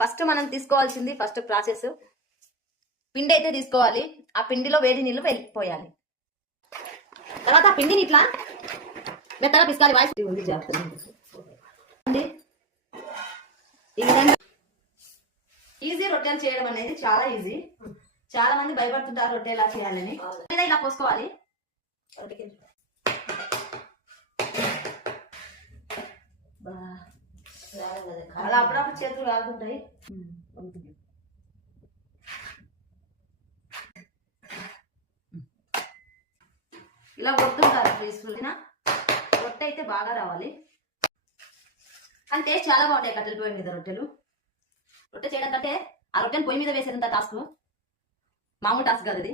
First మనం తీసుకోవాల్సింది first process. పిండి అయితే తీసుకోవాలి. ఆ పిండిలో వేడి నీళ్ళు వెళ్ళిపోయాలి. తర్వాత ఆ పిండిని ఇట్లా మెత్తగా పిసుకాలి. వాయిస్ ఉంది జాగ్రత్త అండి. ఈ విధంగా ఈజీ రొట్టెలు చేయడం అనేది చాలా ఈజీ. చాలా మంది భయపడుతుంటారు రొట్టె ఎలా చేయాలని ఇలా పోసుకోవాలి. బా. అలా అప్పుడప్పుడు చేతులు కాలుతుంటాయి ఇలా కొడుతుంటారు పీస్ఫుల్గా రొట్టె అయితే బాగా రావాలి. కానీ టేస్ట్ చాలా బాగుంటాయి కట్టెల పొయ్యి మీద రొట్టెలు. రొట్టె చేయడం కంటే ఆ రొట్టెని పొయ్యి మీద వేసేదంత టాస్క్ మామూలు టాస్క్ కాదు అది